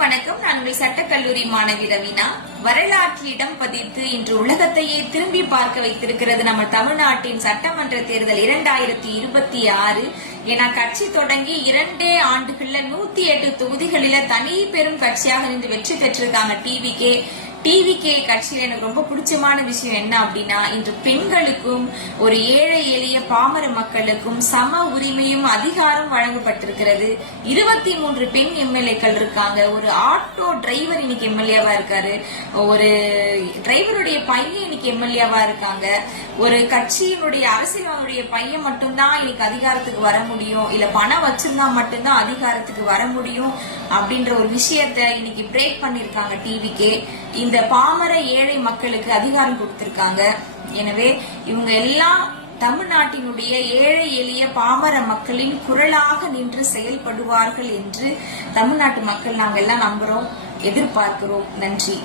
வணக்கம். நான் உங்கள் சட்டக்கல்லூரி மாணவி ரவீனா. வரலாற்றில் இடம் பதித்து இன்று உலகத்தையே திரும்பி பார்க்க வைத்திருக்கிறது நம்ம தமிழ்நாட்டின் சட்டமன்ற தேர்தல் 2026. ஏன்னா கட்சி தொடங்கி 2 ஆண்டுகள்ல 108 தொகுதிகளில தனி பெரும் கட்சியாக நின்று வெற்றி பெற்றிருக்காங்க டிவிகே கட்சியில எனக்கு ரொம்ப பிடிச்சமான விஷயம் என்ன அப்படின்னா, இன்று பெண்களுக்கும் ஒரு ஏழை எளிய பாமர மக்களுக்கும் சம உரிமையும் அதிகாரம் வழங்கப்பட்டிருக்கிறது. 23 பெண் எம்எல்ஏக்கள் இருக்காங்க. ஒரு ஆட்டோ டிரைவர் இன்னைக்கு எம்எல்ஏவா இருக்காரு. ஒரு டிரைவருடைய பையன் இன்னைக்கு எம்எல்ஏவா இருக்காங்க. ஒரு கட்சியினுடைய அரசியலுடைய பையன் மட்டும்தான் இன்னைக்கு அதிகாரத்துக்கு வர முடியும், இல்ல பணம் வச்சிருந்தா மட்டும்தான் அதிகாரத்துக்கு வர முடியும் அப்படின்ற ஒரு விஷயத்த இன்னைக்கு பிரேக் பண்ணிருக்காங்க டிவிகே. இந்த பாமர ஏழை மக்களுக்கு அதிகாரம் கொடுத்திருக்காங்க. எனவே இவங்க எல்லாம் தமிழ்நாட்டினுடைய ஏழை எளிய பாமர மக்களின் குரலாக நின்று செயல்படுவார்கள் என்று தமிழ்நாட்டு மக்கள் நாங்க எல்லாம் நம்புறோம், எதிர்பார்க்கிறோம். நன்றி.